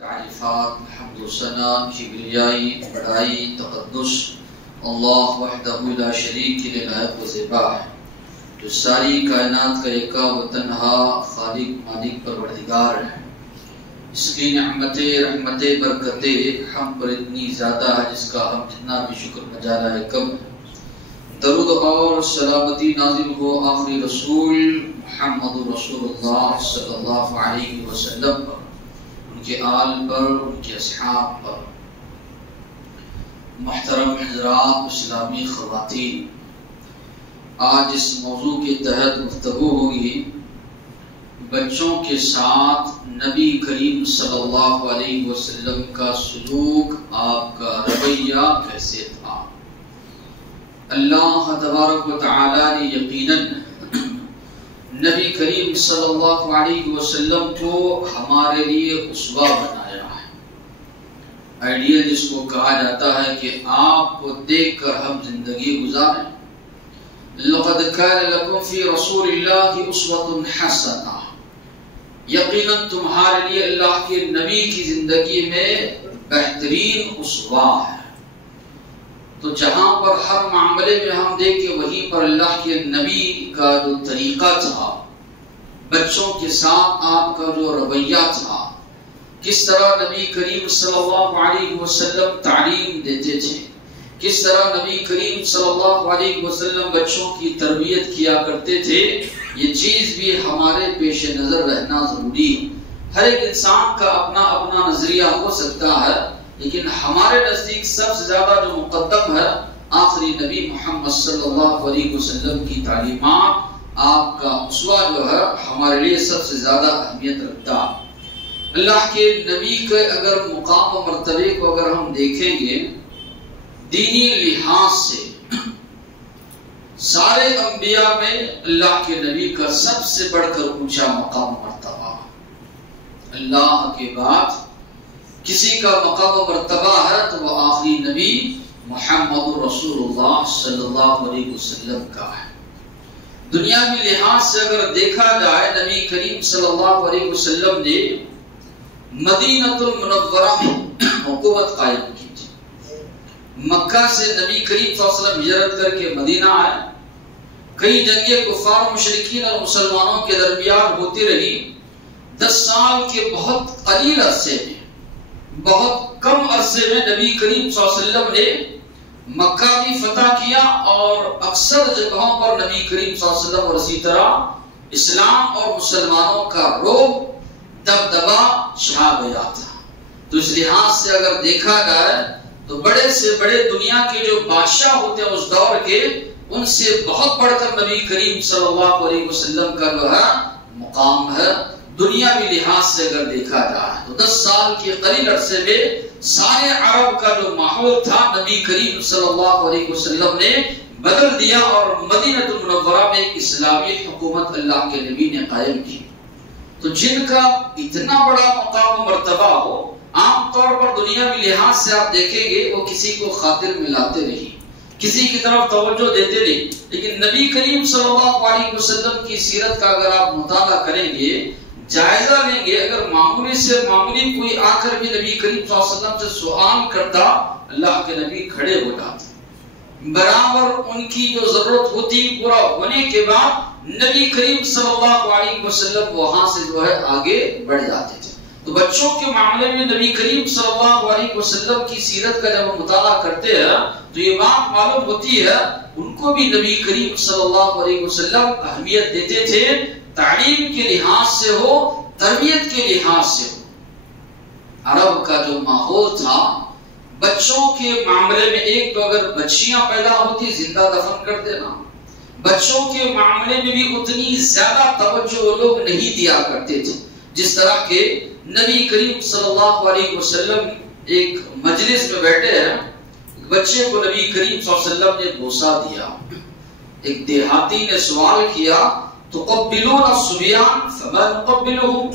تعریفات، حمد و ثنا، کبریائی، بڑائی، تقدس اللہ وحدہ لا شریک کے لائق و زیبا ہے، جو ساری کائنات کا یکا و تنہا خالق مالک پروردگار ہے۔ اس کی نعمتیں، رحمتیں، برکتیں ہم پر اتنی زیادہ ہے جس کا ہم جتنا بھی شکر مجالا ہے کم ہے۔ درود اور سلامتی نازل ہو آخری رسول محمد رسول اللہ صلی اللہ علیہ وسلم پر، ان کے آل پر، ان کے اصحاب پر۔ محترم حضرات، اسلامی خواتین، آج اس موضوع کے تحت گفتگو ہوگی بچوں کے ساتھ نبی کریم صلی اللہ علیہ وسلم کا سلوک، آپ کا رویہ کیسے تھا۔ اللہ تبارک و تعالی نے یقیناً نبی کریم صلی اللہ علیہ وسلم کو ہمارے لیے اسوہ بنایا ہے، آئیڈیل جس کو کہا جاتا ہے کہ آپ کو دیکھ کر ہم زندگی گزاریں۔ لقد کان لکم فی رسول اللہ اسوۃ حسنہ، یقیناً تمہارے لیے اللہ کے نبی کی زندگی میں بہترین اسوہ ہے۔ تو جہاں پر ہر معاملے میں ہم دیکھیں وہیں پر اللہ کے نبی کا جو طریقہ تھا، بچوں کے ساتھ آپ کا جو رویہ تھا، کس طرح نبی کریم صلی اللہ علیہ وسلم تعلیم دیتے تھے، کس طرح نبی کریم صلی اللہ علیہ وسلم بچوں کی تربیت کیا کرتے تھے، یہ چیز بھی ہمارے پیش نظر رہنا ضروری ہے۔ ہر ایک انسان کا اپنا اپنا نظریہ ہو سکتا ہے، لیکن ہمارے نزدیک سب سے زیادہ جو مقدم ہے آخری نبی محمد صلی اللہ علیہ وسلم کی تعلیمات، آپ کا اسوہ جو ہے ہمارے لیے سب سے زیادہ اہمیت رکھتا ہے۔ اللہ کے نبی کے اگر مقام و مرتبے کو اگر ہم دیکھیں گے دینی لحاظ سے، سارے انبیاء میں اللہ کے نبی کا سب سے بڑھ کر اونچا مقام و مرتبہ، اللہ کے بعد کسی کا مقام و مرتبہ ہے تو وہ آخری نبی محمد رسول اللہ صلی اللہ علیہ وسلم کا ہے۔ دنیاوی لحاظ سے اگر دیکھا جائے نبی کریم صلی اللہ علیہ وسلم نے مدینہ المنورہ میں حکومت قائم کی تھی۔ مکہ سے نبی کریم صلی اللہ علیہ وسلم ہجرت کر کے مدینہ آئے، کئی جنگیں کفار و مشرکین اور مسلمانوں کے درمیان ہوتی رہی۔ 10 سال کے بہت قلیل عرصے میں، بہت کم عرصے میں نبی کریم صلی اللہ علیہ وسلم نے مکہ بھی فتح کیا اور اکثر جگہوں پر نبی کریم صلی اللہ علیہ وسلم اور اسی طرح اسلام اور مسلمانوں کا رعب دبدبا چھا گیا تھا۔ تو اس لحاظ سے اگر دیکھا جائے تو بڑے سے بڑے دنیا کے جو بادشاہ ہوتے ہیں اس دور کے، ان سے بہت بڑھ کر نبی کریم صلی اللہ علیہ وسلم کا جو ہے مقام ہے۔ دنیاوی لحاظ سے اگر دیکھا جائے تو 10 سال کے قلیل عرصے میں سارے عرب کا جو ماحول تھا نبی کریم صلی اللہ علیہ وسلم نے بدل دیا اور مدینہ المنورہ میں ایک اسلامی حکومت اللہ کے نبی نے قائم کی۔ تو جن کا اتنا بڑا مقام و مرتبہ ہو، عام طور پر دنیاوی لحاظ سے آپ دیکھیں گے وہ کسی کو خاطر ملاتے نہیں، کسی کی طرف توجہ دیتے نہیں، لیکن نبی کریم صلی اللہ علیہ وسلم کی سیرت کا اگر آپ مطالعہ کریں گے، جائزہ لیں گے، اگر معمولی سے معمولی کوئی آ کر بھی نبی کریم صلی اللہ علیہ وسلم سے سوال کرتا، اللہ کے نبی کھڑے ہو جاتے، برابر ان کی جو ضرورت ہوتی پورا ہونے کے بعد نبی کریم صلی اللہ علیہ وسلم وہاں سے جو ہے آگے بڑھ جاتے تھے۔ تو بچوں کے معاملے میں نبی کریم صلی اللہ علیہ وسلم کی سیرت کا جب ہم مطالعہ کرتے ہیں تو یہ بات معلوم ہوتی ہے ان کو بھی نبی کریم صلی اللہ علیہ وسلم اہمیت دیتے تھے، تعلیم کے لحاظ سے ہو، تربیت کے لحاظ سے ہو۔ عرب کا جو ماحول تھا بچوں کے معاملے میں، ایک تو اگر بچیاں پیدا ہوتی زندہ دفن کر دینا، بچوں کے معاملے میں بھی اتنی زیادہ توجہ وہ لوگ نہیں دیا کرتے تھے جس طرح کے نبی کریم صلی اللہ علیہ وسلم ایک مجلس میں بیٹھے ہیں، بچے کو نبی کریم صلی اللہ علیہ وسلم نے بوسہ دیا۔ ایک دیہاتی نے سوال کیا، تقبلون الصبیان فما نقبلهم،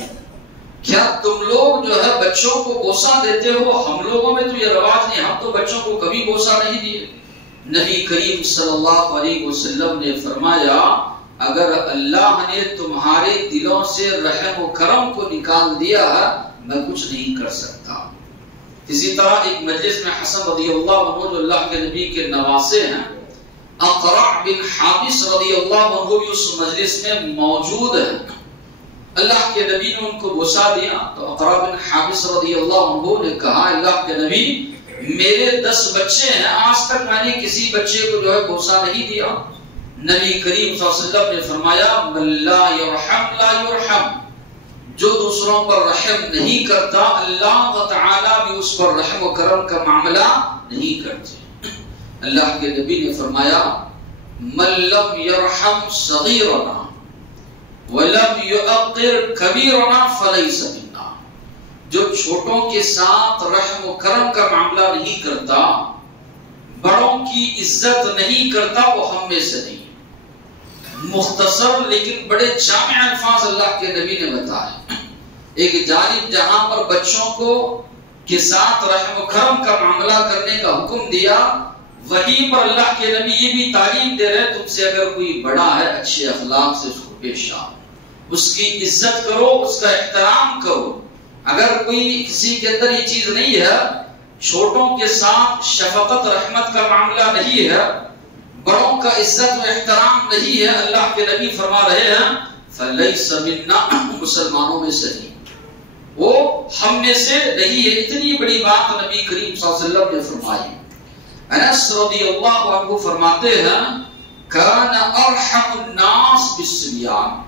کیا تم لوگ جو ہے بچوں کو بوسہ دیتے ہو؟ ہم لوگوں میں تو یہ رواج نہیں، ہم تو بچوں کو کبھی بوسہ نہیں دیے۔ نبی کریم صلی اللہ علیہ وسلم نے فرمایا، اگر اللہ نے تمہارے دلوں سے رحم و کرم کو نکال دیا ہے، میں کچھ نہیں کر سکتا۔ اسی طرح ایک مجلس میں حسن رضی اللہ عنہ جو اللہ کے نبی کے نواسے ہیں، اقرع بن حابس رضی اللہ عنہ بھی اس مجلس میں موجود ہیں۔ اللہ کے نبی نے ان کو بوسہ دیا تو اقرع بن حابس رضی اللہ عنہ نے کہا اللہ کے نبی میرے 10 بچے ہیں، آج تک میں نے کسی بچے کو جو ہے بوسہ نہیں دیا۔ نبی کریم صلی اللہ علیہ وسلم نے فرمایا من لا یرحم لا یرحم، جو دوسروں پر رحم نہیں کرتا اللہ تعالی بھی اس پر رحم و کرم کا معاملہ نہیں کرتے۔ اللہ کے نبی نے فرمایا من لم یرحم صغیرنا وَلَمْ يُؤَقِّرْ كَبِيرُنَا فَلَيْسَ مِنَّا، جو چھوٹوں کے ساتھ رحم و کرم کا معاملہ نہیں کرتا، بڑوں کی عزت نہیں کرتا، وہ ہم میں سے نہیں۔ مختصر لیکن بڑے جامع الفاظ اللہ کے نبی نے بتائے۔ ایک جانب جہاں پر بچوں کو کے ساتھ رحم و کرم کا معاملہ کرنے کا حکم دیا، وہیں پر اللہ کے نبی یہ بھی تعلیم دے رہے تم سے اگر کوئی بڑا ہے اچھے اخلاق سے اس کو پیش آؤ، اس کی عزت کرو، اس کا احترام کرو۔ اگر کوئی کسی کے اندر یہ چیز نہیں ہے، چھوٹوں کے ساتھ شفقت رحمت کا معاملہ نہیں ہے، بڑوں کا عزت و احترام نہیں ہے، اللہ کے نبی فرما رہے ہیں فَلَيْسَ مِنَّا، مسلمانوں میں سے نہیں، وہ ہم میں سے نہیں ہے۔ اتنی بڑی بات نبی کریم صلی اللہ علیہ وسلم نے فرمائی۔ انس رضی اللہ عنہ فرماتے ہیں کان ارحم الناس بالصبیان،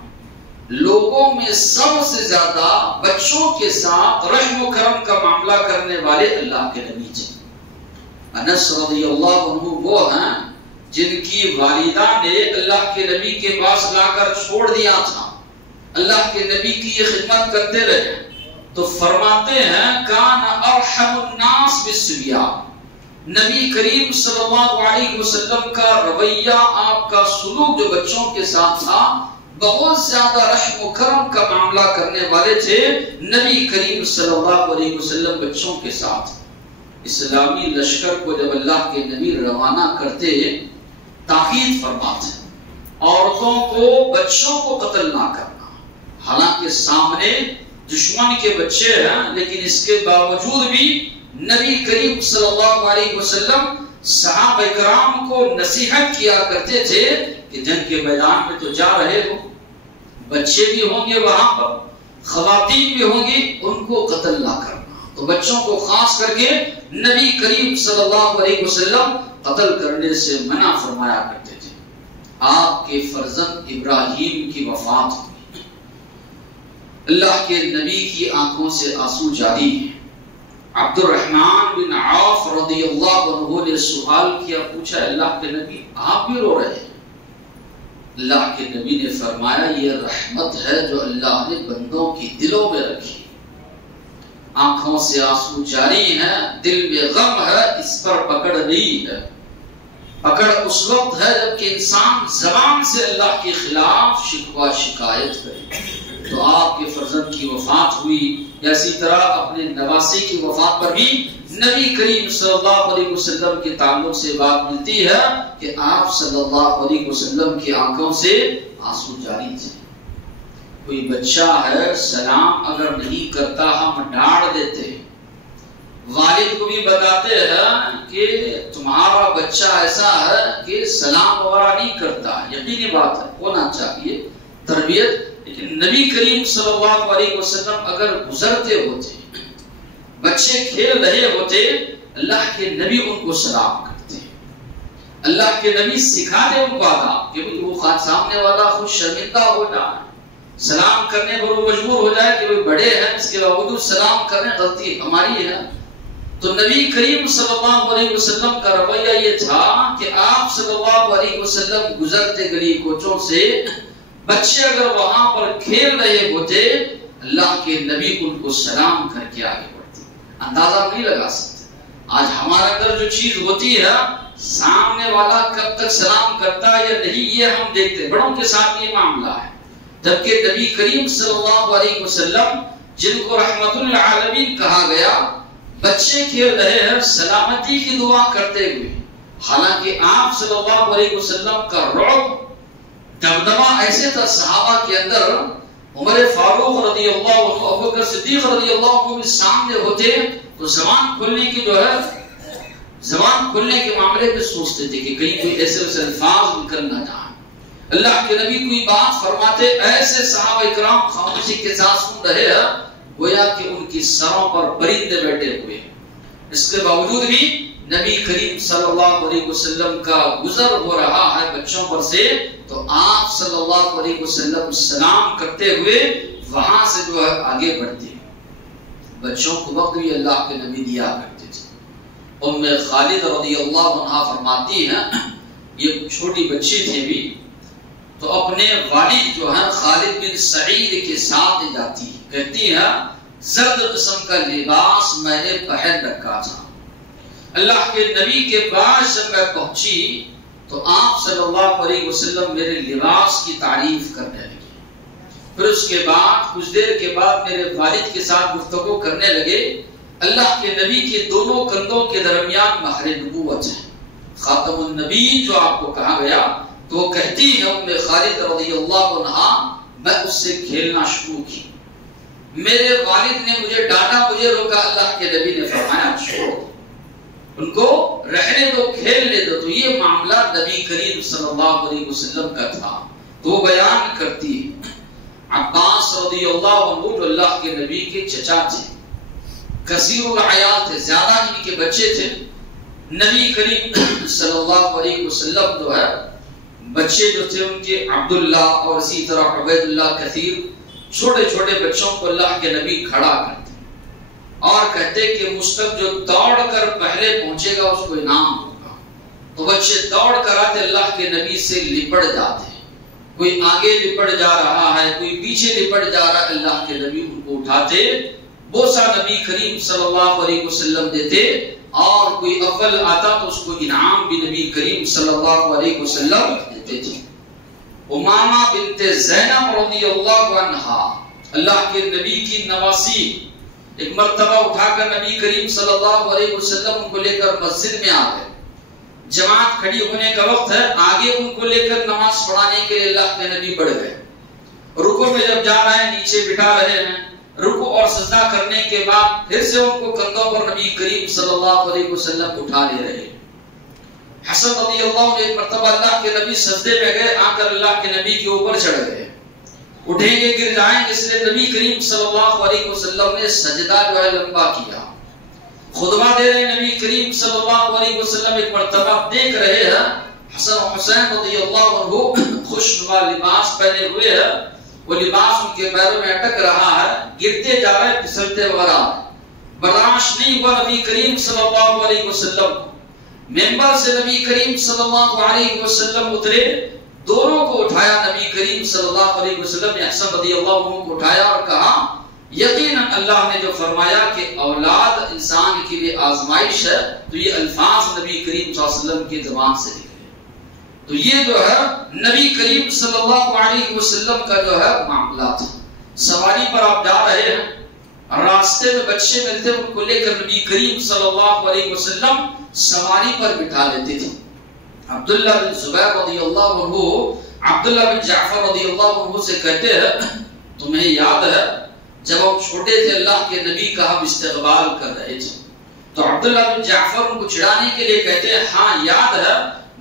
لوگوں میں سب سے زیادہ بچوں کے ساتھ رحم و کرم کا معاملہ کرنے والے اللہ کے نبی تھے۔ انس رضی اللہ عنہ وہ ہیں جن کی والدہ نے اللہ کے نبی کے پاس لا کر چھوڑ دیا تھا، اللہ کے نبی کی یہ خدمت کرتے رہے، تو فرماتے ہیں کان ارحم الناس بالصبیان، نبی کریم صلی اللہ علیہ وسلم کا رویہ، آپ کا سلوک جو بچوں کے ساتھ تھا، بہت زیادہ رحم و کرم کا معاملہ کرنے والے تھے نبی کریم صلی اللہ علیہ وسلم بچوں کے ساتھ۔ اسلامی لشکر کو جب اللہ کے نبی روانہ کرتے تاکید فرماتے عورتوں کو بچوں کو قتل نہ کرنا، حالانکہ سامنے دشمن کے بچے ہیں، لیکن اس کے باوجود بھی نبی کریم صلی اللہ علیہ وسلم صحابہ کرام کو نصیحت کیا کرتے تھے کہ جنگ کے میدان میں تو جا رہے ہو، بچے بھی ہوں گے وہاں پر، خواتین بھی ہوں گی، ان کو قتل نہ کرنا۔ تو بچوں کو خاص کر کے نبی کریم صلی اللہ علیہ وسلم قتل کرنے سے منع فرمایا کرتے تھے۔ آپ کے فرزند ابراہیم کی وفات ہوئی، اللہ کے نبی کی آنکھوں سے آنسو جاری ہیں۔ عبد الرحمن بن عوف رضی اللہ عنہ نے سوال کیا، پوچھا اللہ کے نبی آپ بھی رو رہے ہیں؟ اللہ کے نبی نے فرمایا یہ رحمت ہے جو اللہ نے بندوں کی دلوں میں رکھی، آنکھوں سے آنسو جاری ہیں، دل میں غم ہے، اس پر پکڑ نہیں ہے۔ پکڑ اس وقت ہے جب کہ انسان زبان سے اللہ کے خلاف شکوہ شکایت کرے۔ تو آپ کے فرزند کی وفات ہوئی، یا اسی طرح اپنے نواسی کی وفات پر بھی نبی کریم صلی اللہ علیہ وسلم کے تعلق سے بات ملتی ہے کہ آپ صلی اللہ علیہ وسلم کی آنکھوں سے آنسو جاری تھے۔ کوئی بچہ ہے سلام اگر نہیں کرتا ہم ڈانٹ دیتے، والد کو بھی بتاتے ہیں کہ تمہارا بچہ ایسا ہے کہ سلام وغیرہ نہیں کرتا، یقینی بات ہے ہونا چاہیے تربیت، لیکن نبی کریم صلی اللہ علیہ وسلم اگر گزرتے ہوتے، بچے کھیل رہے ہوتے، اللہ کے نبی ان کو سلام کرتے، اللہ کے نبی سکھا دے ان کو آداب کہ وہ سامنے والا خود شرمندہ ہو جائے، سلام کرنے پر وہ مجبور ہو جائے کہ وہ بڑے ہیں اس کے باوجود سلام کرنے غلطی ہماری ہے۔ تو نبی کریم صلی اللہ علیہ وسلم کا رویہ یہ تھا کہ آپ صلی اللہ علیہ وسلم گزرتے گلی کوچوں سے، بچے اگر وہاں پر کھیل رہے ہوتے، اللہ کے نبی ان کو سلام کر کے آگے بڑھتے۔ اندازہ نہیں لگا سکتے آج ہمارے اندر جو چیز ہوتی ہے، سامنے والا کب تک سلام کرتا ہے یا نہیں یہ ہم دیکھتے، بڑوں کے ساتھ یہ معاملہ ہے، جبکہ نبی کریم صلی اللہ علیہ وسلم جن کو رحمت للعالمین کہا گیا، بچے کھیل رہے ہیں سلامتی کی دعا کرتے ہوئے، حالانکہ آپ صلی اللہ علیہ وسلم کا رعب دمدمہ ایسے تھا صحابہ کے اندر عمر فاروق رضی اللہ عنہ، ابو بکر صدیق رضی اللہ عنہ بھی سامنے ہوتے تو زبان کھولنے کی زبان کھولنے کے معاملے پہ سوچتے تھے کہ کہیں کوئی ایسے ویسے الفاظ نکل نہ جائیں۔ اللہ کے نبی کوئی بات فرماتے، ایسے صحابہ کرام خاموشی کے ساتھ سن رہے ہیں گویا کہ ان کی سروں پر پرندے بیٹھے ہوئے ہیں۔ اس کے باوجود بھی نبی کریم صلی اللہ علیہ وسلم کا گزر ہو رہا ہے بچوں پر سے، تو آپ صلی اللہ علیہ وسلم سلام کرتے ہوئے وہاں سے جو ہے آگے بڑھتے ہیں۔ بچوں کو وقت بھی اللہ کے نبی دیا کرتے تھے۔ ام خالد رضی اللہ عنہ فرماتی ہیں، یہ چھوٹی بچی تھی بھی، تو اپنے والد جو ہے خالد بن سعید کے ساتھ جاتی ہے، کہتی ہے زرد قسم کا لباس میں نے پہن رکھا تھا۔ اللہ کے نبی کے پاس جب میں پہنچی تو آپ صلی اللہ علیہ وسلم میرے لباس کی تعریف کرنے لگے۔ پھر اس کے بعد کچھ دیر کے بعد میرے والد کے ساتھ گفتگو کرنے لگے۔ اللہ کے نبی کے دونوں کندھوں کے درمیان مہر نبوت ہے، خاتم النبی جو آپ کو کہا گیا، تو وہ کہتی ہے ام خالد رضی اللہ عنہ، میں اس سے کھیلنا شروع کی۔ میرے والد نے مجھے ڈانٹا، مجھے روکا، اللہ کے نبی نے فرمایا چھوڑ ان کو، رہنے دو، کھیلنے دو۔ تو یہ معاملہ نبی کریم صلی اللہ علیہ وسلم کا تھا۔ تو وہ بیان کرتی ہے عباس رضی اللہ عنہ جو اللہ کے نبی کے چچا تھے، کثیر العیال تھے، زیادہ ان کے بچے تھے۔ نبی کریم صلی اللہ علیہ وسلم جو ہے بچے جو تھے ان کے عبداللہ اور اسی طرح عبید اللہ، کثیر چھوٹے چھوٹے بچوں کو اللہ کے نبی کھڑا کرتے اور کہتے کہ مجھ تک جو دوڑ کر پہلے پہنچے گا اس کو انعام ہوگا۔ تو بچے دوڑ کر آتے اللہ کے نبی سے لپٹ جاتے، کوئی آگے لپٹ جا رہا ہے، کوئی پیچھے لپٹ جا رہا ہے، اللہ کے نبی ان کو اٹھاتے، بوسہ نبی کریم صلی اللہ علیہ وسلم دیتے، اور کوئی اول آتا تو اس کو انعام بھی نبی کریم صلی اللہ علیہ وسلم دیتے تھے۔ امامہ بنت زینب رضی اللہ عنہا اللہ کے نبی کی نواسی، ایک مرتبہ اٹھا کر نبی کریم صلی اللہ علیہ وسلم ان کو لے کر مسجد میں آ گئے۔ جماعت کھڑی ہونے کا وقت ہے، آگے ان کو لے کر نماز پڑھانے کے لیے اللہ کے نبی بڑھ گئے۔ رکوع میں جب جا رہے ہیں نیچے بٹھا رہے ہیں، رکوع اور سجدہ کرنے کے بعد پھر سے ان کو کندھوں پر نبی کریم صلی اللہ علیہ وسلم اٹھا لے رہے ہیں۔ حسن رضی اللہ عنہ ایک مرتبہ اللہ کے نبی سجدے میں گئے، آ کر اللہ کے نبی کے اوپر چڑھ گئے، اٹھیں گے گر جائیں، اس لیے نبی کریم صلی اللہ علیہ وسلم نے سجدہ جو ہے لمبا کیا۔ خطبہ دے رہے نبی کریم صلی اللہ علیہ وسلم، ایک مرتبہ دیکھ رہے ہیں حسن و حسین رضی اللہ عنہ خوشنما لباس پہنے ہوئے ہیں، وہ لباس ان کے پیروں میں اٹک رہا ہے، گرتے جا رہے، پھسلتے وغیرہ۔ برداشت نہیں ہوا نبی کریم صلی اللہ علیہ وسلم، ممبر سے نبی کریم صلی اللہ علیہ وسلم اترے، دونوں کو اٹھایا نبی کریم صلی اللہ علیہ وسلم نے، حسن رضی اللہ عنہ کو اٹھایا اور کہا یقیناً اللہ نے جو فرمایا کہ اولاد انسان کے لیے آزمائش ہے، تو یہ الفاظ نبی کریم صلی اللہ علیہ وسلم کی زبان سے نکلے۔ تو یہ جو ہے نبی کریم صلی اللہ علیہ وسلم کا جو ہے معاملہ تھا۔ سواری پر آپ جا رہے ہیں، راستے میں بچے ملتے، ان کو لے کر نبی کریم صلی اللہ علیہ وسلم سواری پر بٹھا لیتے تھے۔ عبداللہ بن زبیر رضی اللہ عنہ عبداللہ بن جعفر رضی اللہ عنہ سے کہتے ہیں تمہیں یاد ہے جب ہم چھوٹے تھے اللہ کے نبی کا ہم استقبال کر رہے تھے؟ تو عبداللہ بن جعفر ان کو چڑھانے کے لیے کہتے ہیں ہاں یاد ہے،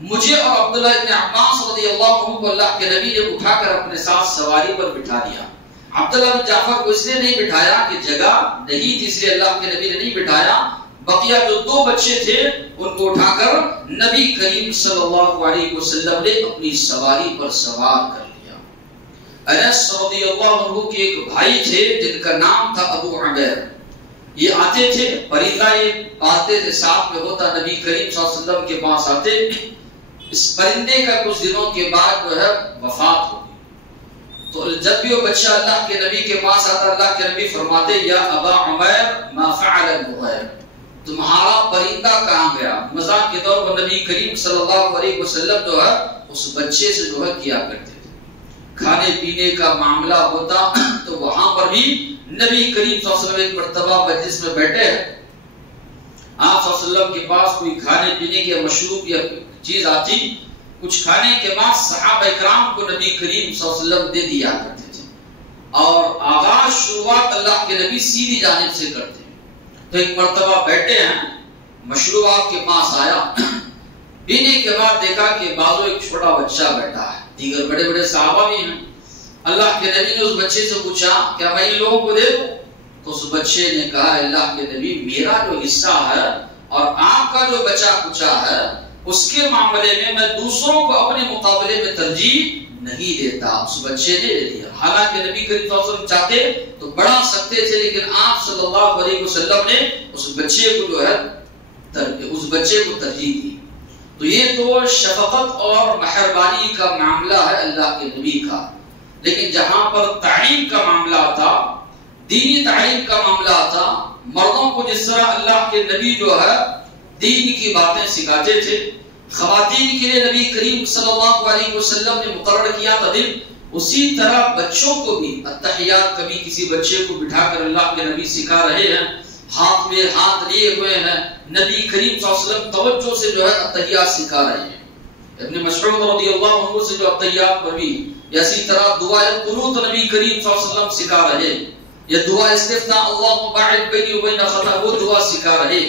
مجھے اور عبداللہ بن عباس رضی اللہ عنہ کو اللہ کے نبی نے اٹھا کر اپنے ساتھ سواری پر بٹھا دیا۔ عبداللہ بن جعفر کو اس لیے نہیں بٹھایا کہ جگہ نہیں تھی، اس لیے اللہ کے نبی نے نہیں بٹھایا، بقیہ جو دو بچے تھے ان کو اٹھا کر نبی کریم صلی اللہ علیہ وسلم نے اپنی سواری پر سوار کر لیا۔ انس رضی اللہ عنہ کے ایک بھائی تھے جن کا نام تھا ابو عمیر، یہ آتے تھے، پرندہ یہ آتے تھے، ساتھ میں ہوتا، نبی کریم صلی اللہ علیہ وسلم کے پاس آتے۔ اس پرندے کا کچھ دنوں کے بعد جو ہے وفات ہو گئی، تو جب بھی وہ بچہ اللہ کے نبی کے پاس آتا، اللہ کے نبی فرماتے یا ابا عمیر ما فعل البغیر، تمہارا پرندہ کہاں گیا؟ مذاق کے طور پر نبی کریم صلی اللہ علیہ وسلم جو ہے اس بچے سے جو ہے کیا کرتے تھے۔ کھانے پینے کا معاملہ ہوتا تو وہاں پر بھی نبی کریم صلی اللہ علیہ وسلم ایک مرتبہ مجلس میں بیٹھے ہیں، آپ صلی اللہ علیہ وسلم کے پاس کوئی کھانے پینے کی مشروب یا چیز آتی، کچھ کھانے کے بعد صحابہ اکرام کو نبی کریم صلی اللہ علیہ وسلم دے دیا کرتے تھے، اور آغاز شروعات اللہ کے نبی سیدھی جانب سے کرتے ہیں. تو ایک مرتبہ بیٹھے ہیں، مشروبات کے پاس آیا، پینے کے بعد دیکھا کہ بازو ایک چھوٹا بچہ بیٹھا ہے، دیگر بڑے بڑے صحابہ بھی ہیں. اللہ کے نبی نے اس بچے سے پوچھا کیا میں ان لوگوں کو دے دوں؟ تو اس بچے نے کہا اللہ کے نبی میرا جو حصہ ہے اور آپ کا جو بچہ کچا ہے اس کے معاملے میں دوسروں کو اپنے مقابلے میں ترجیح نہیں دیتا. اس بچے نے دے دیا. حالانکہ نبی کریم صلی اللہ علیہ وسلم چاہتے تو بڑھا سکتے تھے، لیکن آپ صلی اللہ علیہ وسلم نے اس بچے کو جو ہے اس بچے کو ترجیح دی. تو یہ تو شفقت اور مہربانی کا معاملہ ہے اللہ کے نبی کا. لیکن جہاں پر تعلیم کا معاملہ تھا، دینی تعلیم کا معاملہ تھا، مردوں کو جس طرح اللہ کے نبی جو ہے دین کی باتیں سکھاتے تھے، خواتین کے لیے نبی کریم صلی اللہ علیہ وسلم نے مقرر کیا تھا دن، اسی طرح بچوں کو بھی اتحیات کبھی کسی بچے کو بٹھا کر اللہ کے نبی سکھا رہے ہیں، ہاتھ میں ہاتھ لیے ہوئے ہیں، نبی کریم صلی اللہ علیہ وسلم توجہ سے جو ہے اتحیات سکھا رہے ہیں. ابن مسعود رضی اللہ عنہ سے جو اتحیات پڑھی، اسی طرح دعائے قنوت نبی کریم صلی اللہ علیہ وسلم سکھا رہے، یہ دعا استفتاح اللہم باعد بینی و بین خطایا وہ دعا سکھا رہے.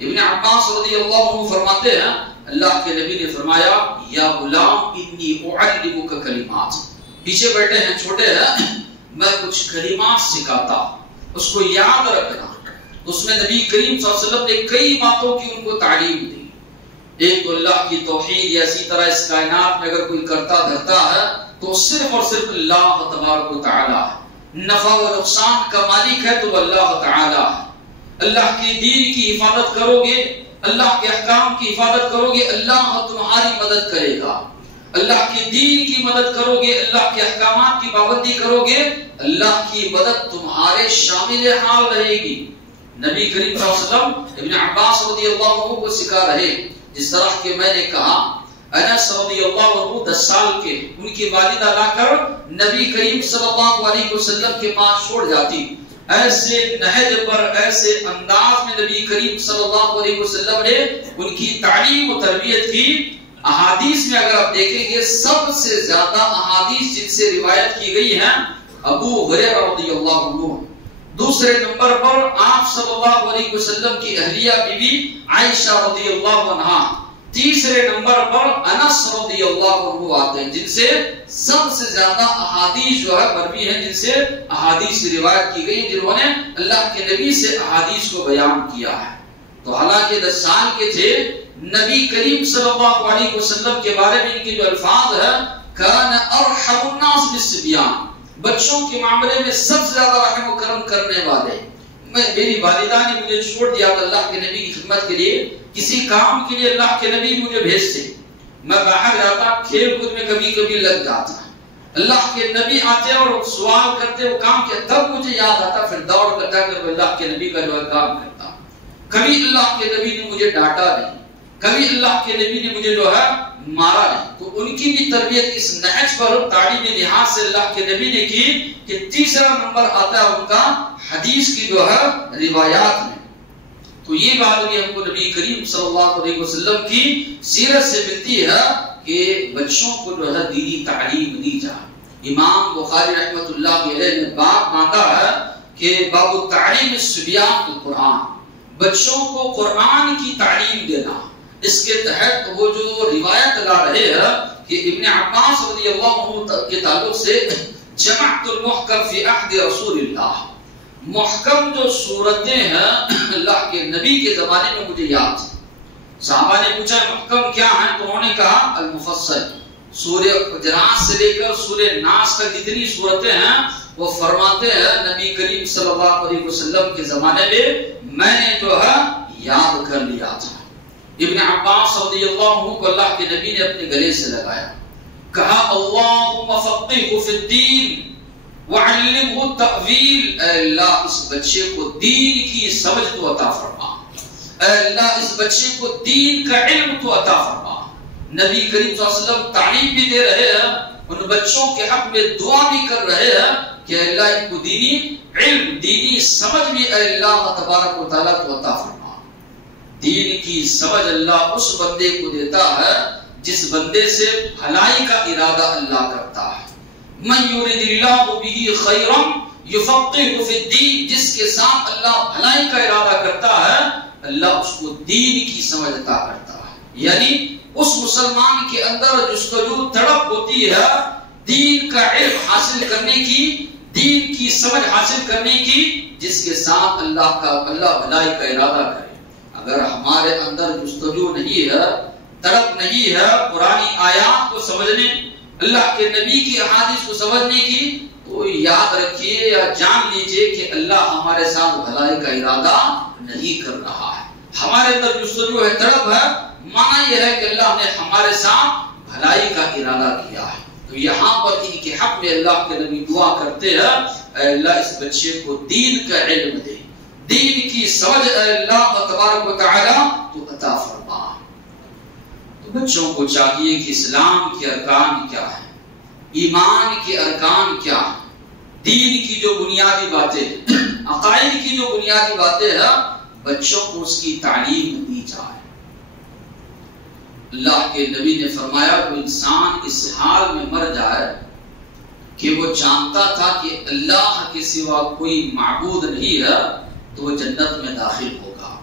ابن عباس رضی اللہ عنہ فرماتے ہیں اللہ کے نبی نے فرمایا یا غلام انی اعلمک کلمات، پیچھے بیٹھے ہیں چھوٹے ہیں، میں کچھ کلمات سکھاتا، اس کو یاد رکھنا. اس میں نبی کریم صلی اللہ علیہ وسلم نے کئی باتوں کی ان کو تعلیم دی. ایک تو اللہ کی توحید، یا اسی طرح اس کائنات میں اگر کوئی کرتا دھرتا ہے تو صرف اور صرف اللہ تبارک و تعالی ہے. نفع و نقصان کا مالک ہے تو اللہ تعالی ہے. اللہ کے دین کی حفاظت کرو گے، اللہ کے احکام کی حفاظت کرو گے، اللہ تمہاری مدد کرے گا. اللہ کے دین کی مدد کرو گے، اللہ کے احکامات کی پابندی کرو گے، اللہ کی مدد تمہارے شامل حال رہے گی. نبی کریم صلی اللہ علیہ وسلم ابن عباس رضی اللہ عنہ کو سکھا رہے. جس طرح کہ میں نے کہا انس رضی اللہ عنہ 10 سال کے، ان کی والدہ لا کر نبی کریم صلی اللہ علیہ وسلم کے پاس چھوڑ جاتی. ایسے نہج پر، ایسے انداز میں نبی کریم صلی اللہ علیہ وسلم نے ان کی تعلیم و تربیت کی. احادیث میں اگر آپ دیکھیں گے سب سے زیادہ احادیث جن سے روایت کی گئی ہیں ابو ہریرہ رضی اللہ عنہ، دوسرے نمبر پر آپ صلی اللہ علیہ وسلم کی اہلیہ بی بی عائشہ رضی اللہ عنہا، تیسرے نمبر پر انس رضی اللہ عنہ آتے ہیں جن سے سب سے زیادہ احادیث جو ہے مروی ہیں، جن سے احادیث روایت کی گئی، جنہوں نے اللہ کے نبی سے احادیث کو بیان کیا ہے. تو حالانکہ 10 سال کے تھے، نبی کریم صلی اللہ علیہ وسلم کے بارے میں ان کے جو الفاظ ہے کان ارحم الناس بالصبیان، بچوں کے معاملے میں سب سے زیادہ رحم و کرم کرنے والے. میری والدہ نے مجھے چھوڑ دیا تھا اللہ کے نبی کی خدمت کے لیے، کسی کام کے لیے اللہ کے نبی مجھے بھیجتے، میں باہر جاتا، کھیل کود میں کبھی کبھی لگ جاتا، اللہ کے نبی آتے اور سوال کرتے، وہ کام کیا، تب مجھے یاد آتا، پھر دوڑ کر جا کر اللہ کے نبی کا جو ہے کام کرتا. کبھی اللہ کے نبی نے مجھے ڈانٹا نہیں، کبھی اللہ کے نبی نے مجھے جو ہے مارا نہیں. تو ان کی بھی تربیت اس نہج پر تعلیمی لحاظ سے اللہ کے نبی نے کی کہ تیسرا نمبر آتا ہے ان کا حدیث کی جو ہے روایات میں. تو یہ بات بھی ہم کو نبی کریم صلی اللہ علیہ وسلم کی سیرت سے ملتی ہے کہ بچوں کو جو ہے دینی تعلیم دی جائے. امام بخاری رحمۃ اللہ علیہ نے بات باندھا ہے کہ باب تعلیم الصبیان القرآن، بچوں کو قرآن کی تعلیم دینا. اس کے تحت وہ جو روایت لا رہے ہیں کہ ابن عباس رضی اللہ عنہ کے تعلق سے جمعت المحکم فی عہد رسول اللہ، محکم جو صورتیں ہیں اللہ کے نبی کے زمانے میں مجھے یاد ہیں. صحابہ نے پوچھا محکم کیا ہیں، تو انہوں نے کہا المفصل، سورہ حجرات سے لے کر سورہ ناس تک جتنی صورتیں ہیں وہ فرماتے ہیں نبی کریم صلی اللہ علیہ وسلم کے زمانے میں نے جو ہے یاد کر لیا تھا. ابن عباس رضی اللہ عنہ کو اللہ کے نبی نے اپنے گلے سے لگایا، کہا اللہم فقہہ فی الدین وعلمہ التأویل، اے اللہ اس بچے کو دین کی سمجھ تو عطا فرما، اے اللہ اس بچے کو دین کا علم تو عطا فرما. نبی کریم صلی اللہ علیہ وسلم تعلیم بھی دے رہے ہیں، ان بچوں کے حق میں دعا بھی کر رہے ہیں کہ اللہ ان کو دینی علم، دینی سمجھ بھی اے اللہ تبارک و تعالیٰ کو عطا فرما. دین کی سمجھ اللہ اس بندے کو دیتا ہے جس بندے سے بھلائی کا ارادہ اللہ کرتا ہے، من یرید اللہ بہ خیرا یفقہہ فی الدین، جس کے ساتھ اللہ بھلائی کا ارادہ کرتا ہے اللہ اس کو دین کی سمجھ عطا کرتا ہے. یعنی اس مسلمان کے اندر جستجو تڑپ ہوتی ہے دین کا علم حاصل کرنے کی، دین کی سمجھ حاصل کرنے کی، جس کے ساتھ اللہ بھلائی کا ارادہ کرے. اگر ہمارے اندر جستجو نہیں ہے، تڑپ نہیں ہے پرانی آیات کو سمجھنے، اللہ کے نبی کی احادیث کو سمجھنے کی، تو یاد رکھیے یا جان لیجئے کہ اللہ ہمارے ساتھ بھلائی کا ارادہ نہیں کر رہا ہے. ہمارے اندر جستجو ہے، تڑپ ہے، معنی یہ ہے کہ اللہ نے ہمارے ساتھ بھلائی کا ارادہ کیا ہے. تو یہاں پر ان کے حق میں اللہ کے نبی دعا کرتے ہیں اے اللہ اس بچے کو دین کا علم دے، دین کی سمجھ اے اللہ تبارک و تعالی تو عطا فرما. تو بچوں کو چاہیے کہ اسلام کے ارکان کیا ہیں، ایمان کے ارکان کیا ہیں، دین کی جو بنیادی باتیں، عقائد کی جو بنیادی باتیں ہیں، بچوں کو اس کی تعلیم دی جائے. اللہ کے نبی نے فرمایا کہ انسان اس حال میں مر جائے کہ وہ جانتا تھا کہ اللہ کے سوا کوئی معبود نہیں ہے تو وہ جنت میں داخل ہوگا.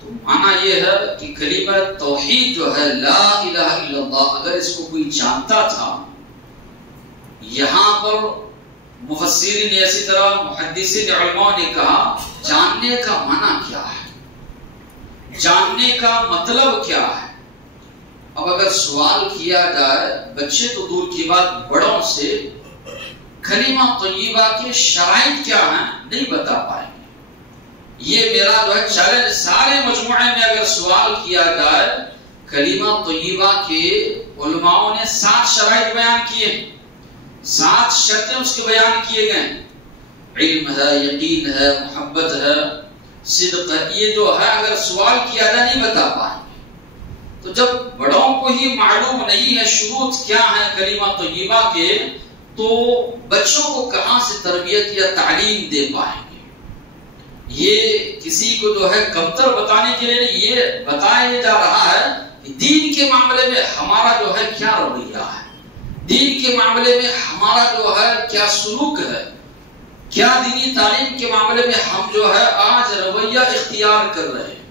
تو معنی یہ ہے کہ کلمہ توحید جو ہے لا الہ الا اللہ، اگر اس کو کوئی جانتا تھا، یہاں پر مفسرین نے اسی طرح محدثین علماء نے کہا جاننے کا معنی کیا ہے، جاننے کا مطلب کیا ہے. اب اگر سوال کیا جائے بچے تو دور کی بات بڑوں سے کلمہ طیبہ کے شرائط کیا ہیں نہیں بتا پائیں گے. یہ میرا جو ہے چیلنج، سارے مجموعے میں اگر سوال کیا جائے کلمہ طیبہ کے علماء نے 7 شرائط بیان کیے، 7 شرطیں اس کے بیان کیے گئے. علم ہے، یقین ہے، محبت ہے، صدق ہے. یہ جو ہے اگر سوال کیا جائے نہیں بتا پائیں گے. تو جب بڑوں کو ہی معلوم نہیں ہے شروط کیا ہے کلمہ طیبہ کے، تو بچوں کو کہاں سے تربیت یا تعلیم دے پائیں گے. یہ کسی کو جو ہے کمتر بتانے کے لیے نہیں، یہ بتایا جا رہا ہے کہ دین کے معاملے میں ہمارا جو ہے کیا رویہ ہے، دین کے معاملے میں ہمارا جو ہے کیا سلوک ہے، کیا دینی تعلیم کے معاملے میں ہم جو ہے آج رویہ اختیار کر رہے ہیں.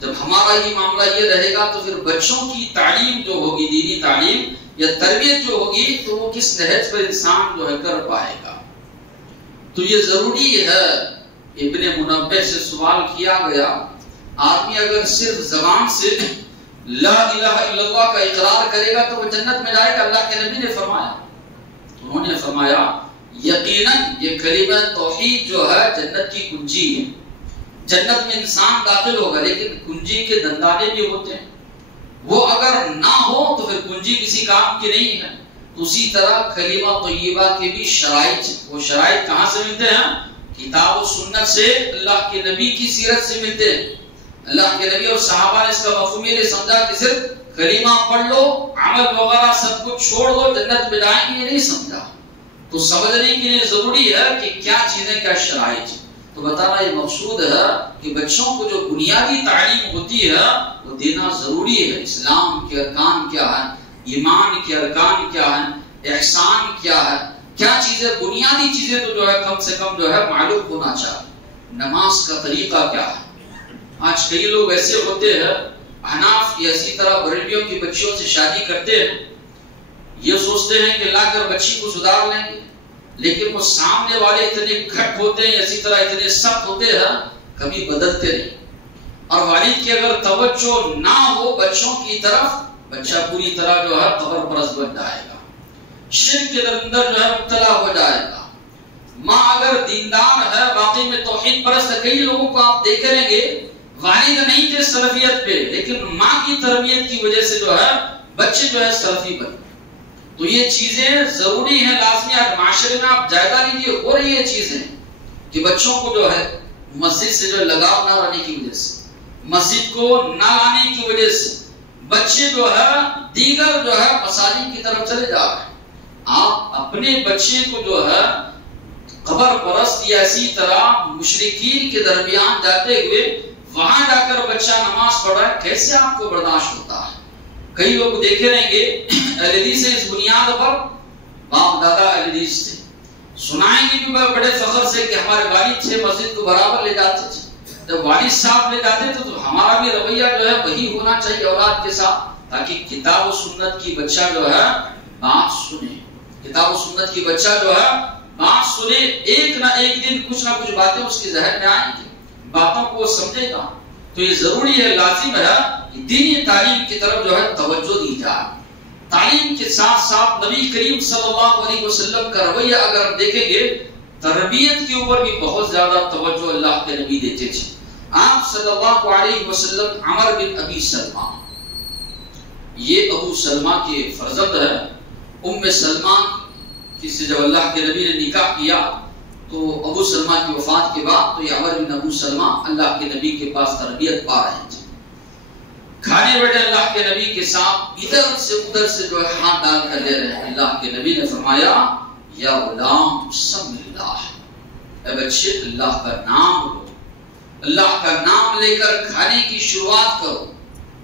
جب ہمارا ہی معاملہ یہ رہے گا تو پھر بچوں کی تعلیم جو ہوگی، دینی تعلیم یا تربیت جو ہوگی، تو وہ کس نہج پر انسان جو ہے کر پائے گا. تو یہ ضروری ہے. ابن منبہ سے سوال کیا گیا آدمی اگر صرف زبان سے لا الہ الا اللہ کا اقرار کرے گا تو وہ جنت میں جائے گا. اللہ کے نبی نے فرمایا، انہوں نے فرمایا یقیناً یہ کلمہ توحید جو ہے جنت کی کنجی ہے. جنت میں انسان داخل ہوگا لیکن کنجی کے دندانے بھی ہوتے ہیں، وہ اگر نہ ہو تو پھر کنجی کسی کام کی نہیں ہے. اسی طرح کلمہ طیبہ کے بھی شرائط، وہ شرائط کہاں سے ملتے ہیں؟ کتاب و سنت سے، اللہ کے نبی کی سیرت سے ملتے ہیں. اللہ کے نبی اور صحابہ نے اس کا مفہوم یہ سمجھا کہ صرف کلمہ پڑھ لو، عمل وغیرہ سب کچھ چھوڑ دو جنت میں جائیں گے، یہ نہیں سمجھا. تو سمجھنے کے لیے ضروری ہے کہ کیا چیزیں، کیا شرائط. تو بتانا یہ مقصود ہے کہ بچوں کو جو بنیادی تعلیم ہوتی ہے وہ دینا ضروری ہے. اسلام کے ارکان کیا ہیں، ایمان کے ارکان کیا ہیں، احسان کیا ہے، کیا چیزیں، بنیادی چیزیں تو جو ہے کم سے کم جو ہے معلوم ہونا چاہیے. نماز کا طریقہ کیا ہے. آج کئی لوگ ایسے ہوتے ہیں، احناف یا اسی طرح بریلویوں کی بچیوں سے شادی کرتے ہیں، یہ سوچتے ہیں کہ لا کر بچی کو سدھار لیں گے، لیکن وہ سامنے والے اتنے گھٹ ہوتے ہیں، اسی طرح اتنے سخت ہوتے ہیں، کبھی بدلتے نہیں. اور والد کی اگر توجہ نہ ہو بچوں کی طرف، بچہ پوری طرح جو ہے قبر پرست بن جائے گا، شرک کے اندر جو ہے مبتلا ہو جائے گا. ماں اگر دیندار ہے، واقعی میں توحید پرست ہے، کئی لوگوں کو آپ دیکھ رہیں گے والد نہیں تھے سلفیت پہ، لیکن ماں کی تربیت کی وجہ سے جو ہے بچے جو ہے سلفی بن. تو یہ چیزیں ضروری ہیں، لازمی. آج معاشرے میں آپ جائزہ لیجیے، ہو رہی ہے چیزیں کہ بچوں کو جو ہے مسجد سے جو لگاؤ نہ رہنے کی وجہ سے، مسجد کو نہ لانے کی وجہ سے بچے جو ہے دیگر جو ہے مساجد کی طرف چلے جا رہے ہیں. آپ اپنے بچے کو جو ہے قبر پرست یا اسی طرح مشرکین کے درمیان جاتے ہوئے وہاں جا کر بچہ نماز پڑھ رہا ہے، کیسے آپ کو برداشت ہوتا ہے؟ کئی لوگ دیکھے رہیں گے اہل حدیث سے اس بنیاد پر باپ دادا اہل حدیث تھے، سنائیں گے بھی بڑے فخر سے کہ ہمارے والد تھے، مسجد کو برابر لے جاتے تھے. جب والد صاحب لے جاتے تھے تو ہمارا بھی رویہ جو ہے وہی ہونا چاہیے اولاد کے ساتھ، تاکہ کتاب و سنت کی بچہ جو ہے بات سنے. کتاب و سنت کی بچہ جو ہے بات سنے، ایک نہ ایک دن کچھ نہ کچھ باتیں اس کے ذہن میں آئیں گی، باتوں کو وہ سمجھے گا. تو یہ ضروری ہے، لازم ہے کہ دینی تعلیم کی طرف جو ہے توجہ دی جائے. تعلیم کے ساتھ ساتھ نبی کریم صلی اللہ علیہ وسلم کا رویہ اگر ہم دیکھیں گے، تربیت کے اوپر بھی بہت زیادہ توجہ اللہ کے نبی دیتے تھے. آپ صلی اللہ علیہ وسلم عمر بن ابی سلمہ، یہ ابو سلمہ کے فرزند ہے. ام سلمہ کی سے جب اللہ کے نبی نے نکاح کیا تو ابو سلمہ کی وفات کے بعد تو یہ عمر بن ابو سلمہ اللہ کے نبی کے پاس تربیت پا رہے تھے. کھانے بیٹھے اللہ کے نبی کے ساتھ ادھر سے ادھر سے جو ہے ہاتھ ڈال کر لے رہے ہیں. اللہ کے نبی نے فرمایا یا غلام سم اللہ، اے بچے اللہ کا نام لو، اللہ کا نام لے کر کھانے کی شروعات کرو.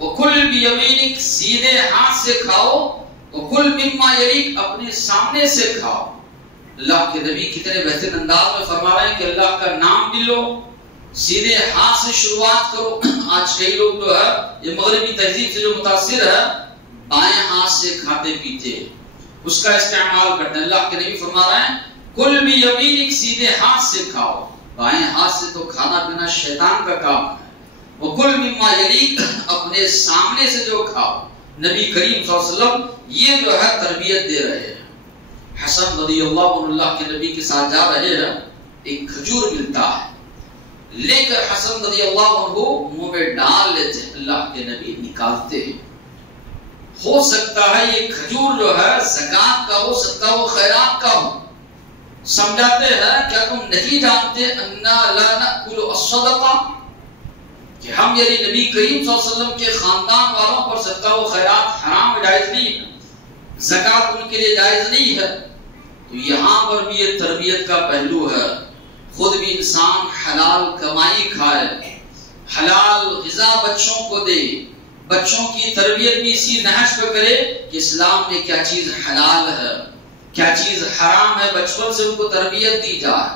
وَكُلْ بِيَمِينِكَ، سیدھے ہاتھ سے کھاؤ. وَكُلْ مِمَّا يَلِيكَ، اپنے سامنے سے کھاؤ. اللہ کے نبی کتنے بہترین انداز میں فرما رہے ہیں کہ اللہ کا نام بھی لو، سیدھے ہاتھ سے شروعات کرو. آج کئی لوگ جو ہے یہ مغربی تہذیب سے جو متاثر ہے، بائیں ہاتھ سے کھاتے پیتے اس کا استعمال کرتے ہیں. اللہ کے نبی فرما رہے ہیں کل بھی یمینک، سیدھے ہاتھ سے کھاؤ. بائیں ہاتھ سے تو کھانا پینا شیطان کا کام ہے. وہ کل مما یلیک، اپنے سامنے سے جو کھاؤ. نبی کریم صلی اللہ علیہ وسلم یہ جو ہے تربیت دے رہے ہیں. حسن رضی اللہ عنہ اللہ کے نبی کے ساتھ جا رہے ہیں، ایک کھجور ملتا ہے، لے کر حسن رضی اللہ عنہ منہ میں ڈال لیتے ہیں. اللہ کے نبی نکالتے ہیں. ہو سکتا ہے یہ کھجور جو ہے زکات کا ہو، صدقہ و خیرات کا ہو. سمجھاتے ہیں کیا تم نہیں جانتے انا لا نأکل الصدقہ، کہ ہم یعنی نبی کریم صلی اللہ علیہ وسلم کے خاندان والوں پر صدقہ و خیرات حرام جائز نہیں ہے، زکات ان کے لیے جائز نہیں ہے. تو یہاں پر بھی یہ تربیت کا پہلو ہے. خود بھی انسان حلال کمائی کھائے، حلال غذا بچوں کو دے، بچوں کی تربیت بھی اسی نہج پہ کرے کہ اسلام میں کیا چیز حلال ہے، کیا چیز حرام ہے. بچپن سے ان کو تربیت دی جائے.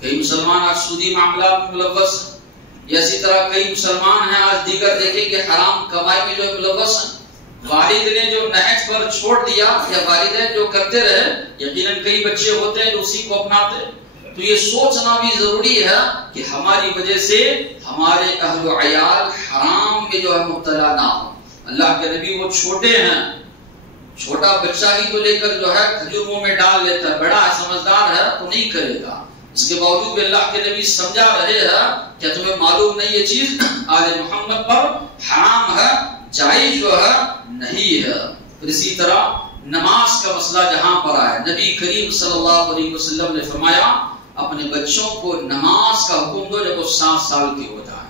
کئی مسلمان آج سودی معاملات میں ملوث ہیں، یا اسی طرح کئی مسلمان ہیں آج دیگر دیکھیں کہ حرام کمائی میں جو ملوث ہیں. والد نے جو نہج پر چھوڑ دیا یا والدین جو کرتے رہے، یقیناً کئی بچے ہوتے ہیں جو اسی کو اپناتے. تو یہ سوچنا بھی ضروری ہے کہ ہماری وجہ سے ہمارے اہل و عیال حرام میں جو ہے مبتلا نہ ہو. اللہ کے نبی وہ چھوٹے ہیں، چھوٹا بچہ ہی تو لے کر جو ہے کھجور منہ میں ڈال لیتا ہے، بڑا سمجھدار ہے تو نہیں کرے گا. اس کے باوجود بھی اللہ کے نبی سمجھا رہے ہیں کہ تمہیں معلوم نہیں یہ چیز آل محمد پر حرام ہے، جائز جو ہے نہیں ہے. اسی طرح نماز کا مسئلہ جہاں پر آیا، نبی کریم صلی اللہ علیہ وسلم نے فرمایا اپنے بچوں کو نماز کا حکم دو جب وہ 7 سال کے ہو جائیں،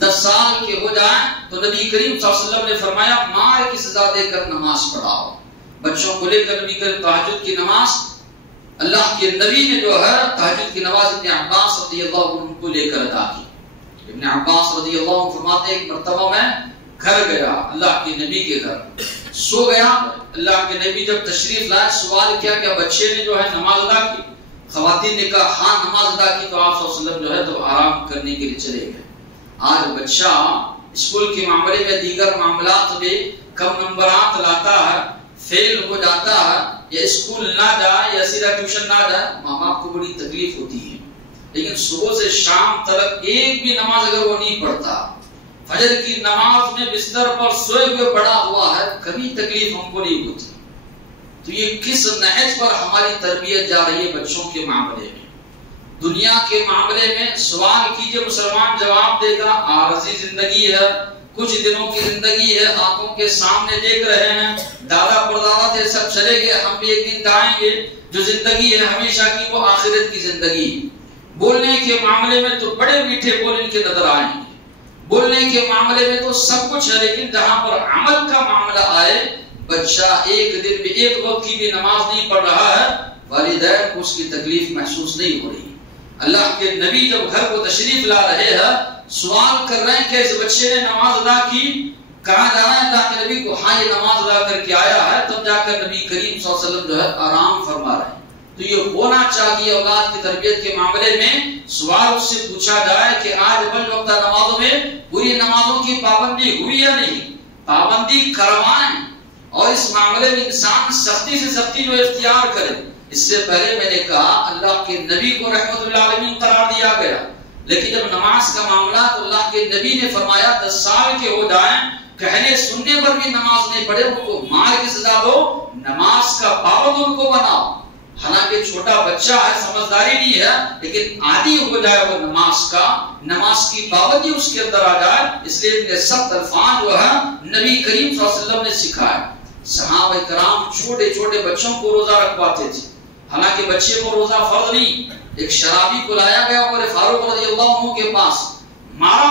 10 سال کے ہو جائیں تو نبی کریم صلی اللہ علیہ وسلم نے فرمایا مار کی سزا دے کر نماز پڑھاؤ. بچوں کو لے کر نبی کریم تہجد کی نماز، اللہ کے نبی نے جو ہے تہجد کی نماز ابن عباس رضی اللہ عنہ کو لے کر ادا کی. ابن عباس رضی اللہ عنہ فرماتے ہیں ایک مرتبہ میں گھر گیا، اللہ کے نبی کے گھر سو گیا. اللہ کے نبی جب تشریف لائے سوال کیا کہ بچے نے جو ہے نماز ادا کی؟ خواتین نے کہا ہاں نماز ادا کی. تو آپ صلی اللہ علیہ وسلم جو ہے تو آرام کرنے کے لیے چلے گئے. آج بچہ اسکول کے معاملے میں دیگر معاملات میں کم نمبرات لاتا ہے، فیل ہو جاتا ہے، یا اسکول نہ جائے یا سیدھا ٹیوشن نہ جائے، ماں باپ کو بڑی تکلیف ہوتی ہے. لیکن صبح سے شام تک ایک بھی نماز اگر وہ نہیں پڑھتا، فجر کی نماز میں بستر پر سوئے ہوئے پڑا ہوا ہے، کبھی تکلیف ہم کو نہیں ہوتی. تو یہ کس نہج پر ہماری تربیت جا رہی ہے بچوں کے معاملے میں؟ دنیا کے معاملے میں سوال کیجئے، مسلمان جواب دے گا عارضی زندگی ہے، کچھ دنوں کی زندگی ہے، آنکھوں کے سامنے دیکھ رہے ہیں، دادا پردادا تھے سب چلے گئے، ہم بھی ایک دن جائیں گے. جو زندگی ہے ہمیشہ کی وہ آخرت کی زندگی. بولنے کے معاملے میں تو بڑے میٹھے بول ان کے نظر آئیں گے، بولنے کے معاملے میں تو سب کچھ ہے، لیکن جہاں پر عمل کا معاملہ آئے، بچہ ایک دن میں ایک وقت کی بھی نماز نہیں پڑھ رہا ہے، والدین کو اس کی تکلیف محسوس نہیں ہو رہی. اللہ کے نبی جب گھر کو تشریف لا رہے ہیں، سوال کر رہے ہیں کہ اس بچے نے نماز ادا کی؟ کہا جا رہا ہے اللہ کے نبی کو ہاں یہ نماز ادا کر کے آیا ہے، تب جا کر نبی کریم صلی اللہ علیہ وسلم جو ہے آرام فرما رہے ہیں۔ تو یہ ہونا چاہیے اولاد کی تربیت کے معاملے میں سوال اس سے پوچھا جائے کہ آج بل وقت نمازوں میں پوری نمازوں کی پابندی ہوئی یا نہیں، پابندی کروائیں، اور اس معاملے میں انسان سختی سے سختی جو اختیار کرے۔ اس سے پہلے میں نے کہا اللہ کے نبی کو رحمت اللہ علیہ قرار دیا گیا، لیکن جب نماز کا معاملہ تو اللہ کے نبی نے فرمایا 10 سال کے ہو جائیں کہنے سننے پر بھی نماز نہیں پڑھے ان کو مار کی سزا دو، نماز کا پابند ان کو بناؤ۔ حالانکہ چھوٹا بچہ ہے، سمجھداری نہیں ہے، لیکن عادی ہو جائے وہ نماز کا، نماز کی پابندی اس کے اندر آ جائے، اس لیے اتنے سخت الفاظ جو ہے نبی کریم صلی اللہ علیہ وسلم نے سکھایا۔ صحابہ کرام چھوٹے چھوٹے بچوں کو روزہ رکھواتے تھے، حالانکہ بچے کو روزہ فرض نہیں۔ ایک شرابی کو لایا گیا عمر فاروق رضی اللہ عنہ کے پاس، مارا،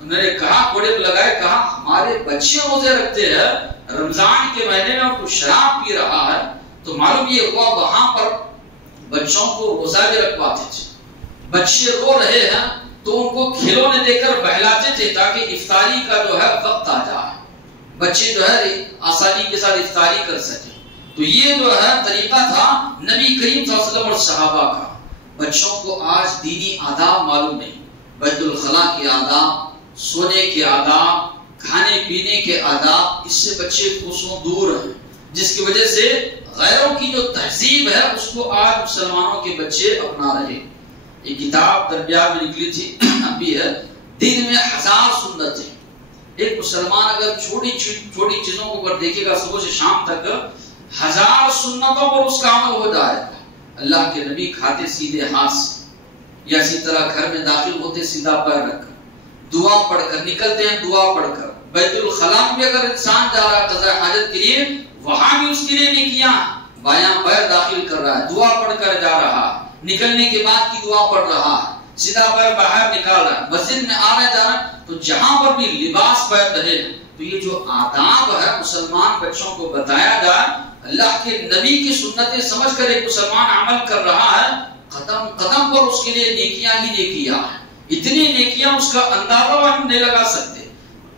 انہوں نے کہا کوڑے پہ لگائے، کہا ہمارے بچے روزے رکھتے ہیں، رمضان کے مہینے میں ان کو شراب پی رہا ہے، تو معلوم یہ ہوا وہاں پر بچوں کو روزہ بھی رکھواتے تھے۔ بچے رو رہے ہیں تو ان کو کھلونے دے کر بہلاتے تھے تاکہ افطاری کا جو ہے وقت آ جائے، بچے جو ہے آسانی کے ساتھ افطاری کر سکے۔ تو یہ جو ہے طریقہ تھا نبی کریم صلی اللہ علیہ وسلم اور صحابہ کا۔ بچوں کو آج دینی آداب معلوم نہیں، بیت الخلا کے آداب، سونے کے آداب، کھانے پینے کے آداب، اس سے بچے کوسوں دور ہیں، جس کی وجہ سے غیروں کی جو تہذیب ہے اس کو آج مسلمانوں کے بچے اپنا رہے۔ ایک کتاب درمیان میں نکلی تھی ابھی ہے، دن میں 1000 سنتیں۔ ایک مسلمان اگر چھوٹی چھوٹی چیزوں کو اگر دیکھے گا صبح سے شام تک 1000 سنتوں پر اس کا عمل ہو جائے گا۔ اللہ کے نبی کھاتے سیدھے ہاتھ سے، یا اسی طرح گھر میں داخل ہوتے سیدھا پیر رکھ کر، دعا پڑھ کر نکلتے ہیں، دعا پڑھ کر۔ بیت الخلا میں اگر انسان جا رہا ہے قضاء حاجت کے لیے، وہاں بھی اس کے لیے نیکیاں، بایاں پیر داخل کر رہا ہے، دعا پڑھ کر جا رہا ہے، نکلنے کے بعد کی دعا پڑھ رہا ہے، سیدھا پیر باہر نکال رہا ہے، مسجد میں آ رہا جا رہا ہے، تو جہاں پر بھی لباس پہن رہے ہیں۔ تو یہ جو آداب ہے مسلمان بچوں کو بتایا جائے، اللہ کے نبی کی سنتیں سمجھ کر ایک مسلمان عمل کر رہا ہے، قدم قدم پر اس کے لیے نیکیاں ہی نیکیاں ہیں۔ اتنی نیکیاں اس کا اندازہ ہم نہیں لگا سکتے۔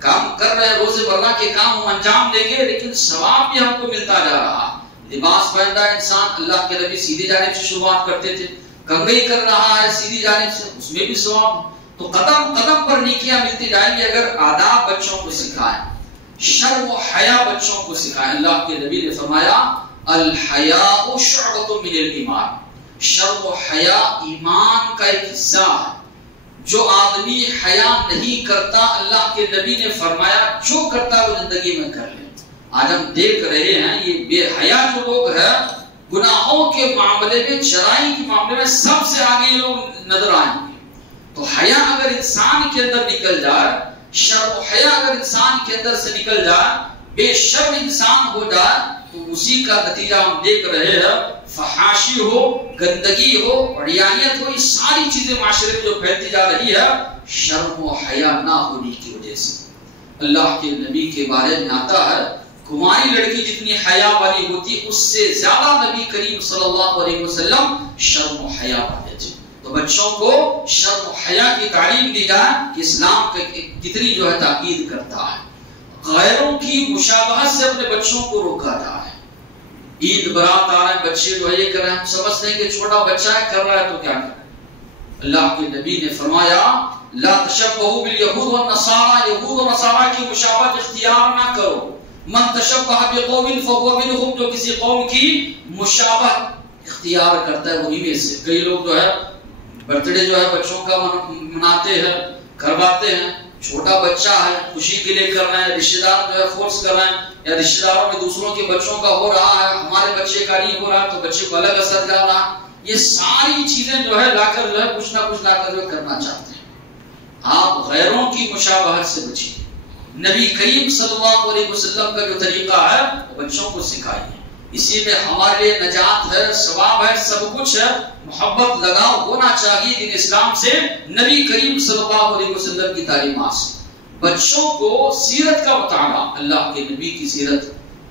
کام کر رہے روزے مرہ کے کام ہم انجام دیں گے، لیکن ثواب بھی ہم کو ملتا جا رہا ہے۔ لباس پہن رہا ہے انسان، اللہ کے نبی سیدھی جانب سے شروعات کرتے تھے، کنگھی کر رہا ہے سیدھی جانب سے، اس میں بھی ثواب۔ تو قدم قدم پر نیکیاں ملتی جائیں گی اگر آداب بچوں کو سکھائیں، شرم و حیا بچوں کو سکھائیں۔ اللہ کے نبی نے فرمایا الحیاء شعبۃ من الایمان، شرم و حیا ایمان کا ایک حصہ ہے۔ جو آدمی حیا نہیں کرتا، اللہ کے نبی نے فرمایا جو کرتا ہے وہ زندگی میں کر لے۔ آج ہم دیکھ رہے ہیں یہ بے حیا جو لوگ ہیں، گناہوں کے معاملے میں، جرائم کے معاملے میں سب سے آگے لوگ نظر آئیں گے۔ تو حیا اگر انسان کے اندر نکل جائے، شرم و حیا اگر انسان کے اندر سے نکل جائے، بے شرم انسان ہو جائے، تو اسی کا نتیجہ ہم دیکھ رہے ہیں، فحاشی ہو، گندگی ہو، عریانیت ہو، یہ ساری چیزیں معاشرے میں جو پھیلتی جا رہی ہے شرم و حیا نہ ہونے کی وجہ سے۔ اللہ کے نبی کے بارے میں آتا ہے کماری لڑکی جتنی حیا والی ہوتی اس سے زیادہ نبی کریم صلی اللہ علیہ وسلم شرم و حیا والے تھے۔ تو بچوں کو شرم و حیا کی تعلیم دی جائے کہ اسلام کا کتنی جو ہے تاکید کرتا ہے۔ غیروں کی مشابہت سے اپنے بچوں کو روکا جائے۔ عید برات آ رہے ہیں، بچے جو ہے یہ کر رہے ہیں، ہم سمجھتے ہیں کہ چھوٹا بچہ ہے کر رہا ہے تو کیا کرے۔ اللہ کے نبی نے فرمایا لا تشبہوا بالیہود والنصارى، یہود و نصارہ کی مشابہت اختیار نہ کرو۔ من تشبہ بقوم فهو منهم، جو کسی قوم کی مشابہت اختیار کرتا ہے وہی میں سے۔ کئی لوگ جو ہے برتھ ڈے جو ہے بچوں کا مناتے ہیں، کرواتے ہیں، چھوٹا بچہ ہے خوشی کے لیے کر رہے ہیں، رشتہ دار جو ہے فورس کر رہے ہیں، یا رشتہ داروں میں دوسروں کے بچوں کا ہو رہا ہے، ہمارے بچے کا نہیں ہو رہا تو بچے کو الگ اثر جا رہا ہے۔ یہ ساری چیزیں جو ہے لا کر جو ہے کچھ نہ کچھ لا کر جو کرنا چاہتے ہیں۔ آپ غیروں کی مشابہت سے بچیے۔ نبی کریم صلی اللہ علیہ وسلم کا جو طریقہ ہے وہ بچوں کو سکھائیے، اسی میں ہمارے لیے نجات ہے، ثواب ہے، سب کچھ ہے۔ محبت لگاؤ ہونا چاہیے دین اسلام سے، نبی کریم صلی اللہ علیہ وسلم کی تعلیمات سے۔ بچوں کو سیرت کا مطالعہ، اللہ کے نبی کی سیرت،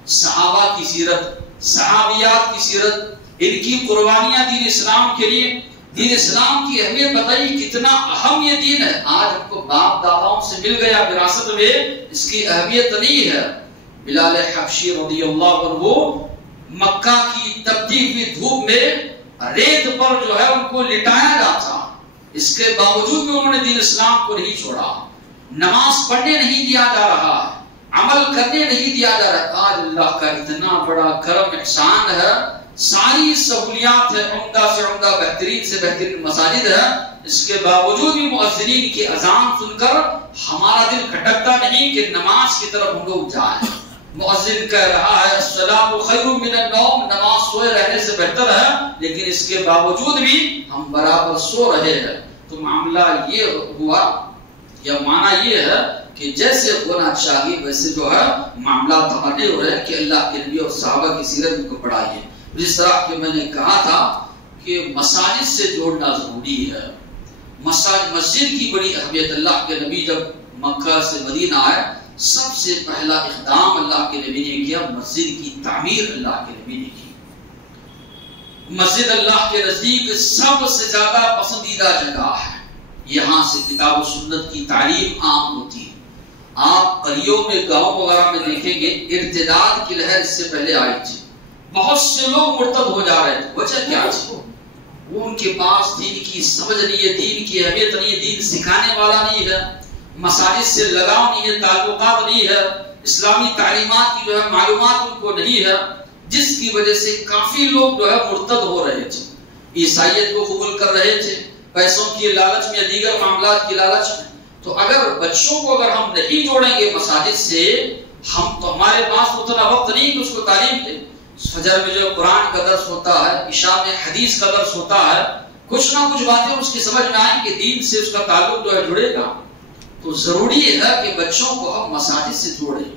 صحابہ کی سیرت، صحابیات کی سیرت، ان کی قربانیاں دین اسلام کے لیے، دین اسلام کی اہمیت بتائی کتنا اہم یہ دین ہے. آج ہم کو باپ داداؤں سے مل گیا وراثت میں, اس کی اہمیت نہیں ہے. بلال حبشی رضی اللہ عنہ مکہ کی تپتی ہوئی دھوپ میں ریت پر جو ہے ان کو لٹایا جاتا, اس کے باوجود بھی انہوں نے دین اسلام کو نہیں چھوڑا. نماز پڑھنے نہیں دیا جا رہا, عمل کرنے نہیں دیا جا رہا. آج اللہ کا اتنا بڑا کرم احسان ہے, ساری سہولیات ہے, عمدہ سے عمدہ بہترین سے بہترین مساجد ہے, اس کے باوجود بھی مؤذنین کی اذان سن کر ہمارا دل کھٹکتا نہیں کہ نماز کی طرف ہم لوگ جائیں. مؤذن کہہ رہا ہے الصلاۃ خیر من النوم, نماز سوئے رہنے سے بہتر ہے, لیکن اس کے باوجود بھی ہم برابر سو رہے ہیں. تو معاملہ یہ ہوا یا معنی یہ ہے کہ جیسے ہونا چاہیے ویسے جو ہے معاملات ہمارے ہو رہے ہیں کہ اللہ کے نبی اور صحابہ کی سیرت کو پڑھائیے. جس طرح کہ میں نے کہا تھا کہ مساجد سے جوڑنا ضروری ہے. مسجد کی بڑی اہمیت. اللہ کے نبی جب مکہ سے مدینہ آئے, سب سے پہلا اقدام اللہ کے نبی نے کیا, مسجد کی تعمیر اللہ کے نبی نے کی. مسجد اللہ کے نزدیک سب سے زیادہ پسندیدہ جگہ ہے. یہاں سے کتاب و سنت کی تعلیم عام ہوتی ہے. آپ قریوں میں گاؤں وغیرہ میں دیکھیں گے ارتداد کی لہر اس سے پہلے آئی تھی, بہت سے لوگ مرتد ہو جا رہے تھے. وجہ کیا تھی؟ وہ ان کے پاس دین کی سمجھ نہیں ہے, دین کی اہمیت نہیں ہے, دین سکھانے والا نہیں ہے, مساجد سے لگاؤ نہیں ہے, تعلقات نہیں ہے, اسلامی تعلیمات کی جو ہے معلومات ان کو نہیں ہے, جس کی وجہ سے کافی لوگ جو ہے مرتد ہو رہے تھے, عیسائیت کو قبول کر رہے تھے, پیسوں کی لالچ میں, دیگر معاملات کی لالچ میں. تو اگر بچوں کو اگر ہم نہیں جوڑیں گے مساجد سے, ہم تو ہمارے پاس اتنا وقت نہیں کہ اس کو تعلیم دیں. فجر میں جو قرآن کا درس ہوتا ہے, عشاء میں حدیث کا درس ہوتا ہے, کچھ نہ کچھ باتیں اس کی سمجھ میں آئیں کہ دین سے اس کا تعلق جو ہے جڑے گا. تو ضروری ہے کہ بچوں کو ہم مساجد سے جوڑیں,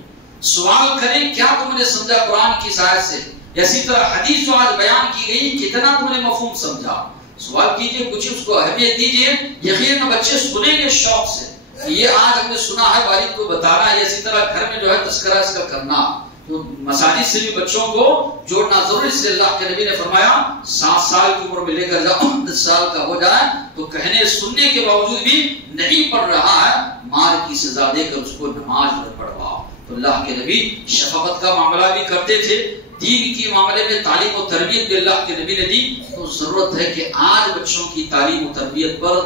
سوال کریں کیا تم نے سمجھا قرآن کی آیت سے, اسی طرح حدیث جو آج بیان کی گئی کتنا تم نے مفہوم سمجھا. سوال کیجئے, کچھ اس کو اہمیت دیجئے. یقیناً بچے سنیں گے شوق سے, یہ آج ہم نے سنا ہے والد کو بتانا ہے, اسی طرح گھر میں جو ہے تذکرہ اس کا کرنا. تو مساجد سے بھی بچوں کو جوڑنا ضروری. اس لیے اللہ کے نبی نے فرمایا 7 سال کی عمر میں لے کر جب 10 سال کا ہو جائے تو کہنے سننے کے باوجود بھی نہیں پڑھ رہا ہے, مار کی سزا دے کر اس کو نماز میں پڑھواؤ. تو اللہ کے نبی شفقت کا معاملہ بھی کرتے تھے, دین کی معاملے میں تعلیم و تربیت بھی اللہ کے نبی نے دی. تو ضرورت ہے کہ آج بچوں کی تعلیم و تربیت پر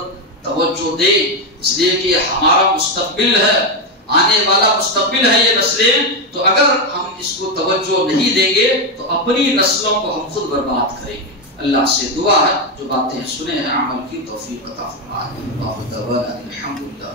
توجہ دے, اس لیے کہ ہمارا مستقبل ہے, آنے والا مستقبل ہے یہ نسلیں. تو اگر ہم اس کو توجہ نہیں دیں گے تو اپنی نسلوں کو ہم خود برباد کریں گے. اللہ سے دعا ہے جو باتیں سنے ہیں عمل کی توفیق عطا فرمائے. الحمدللہ.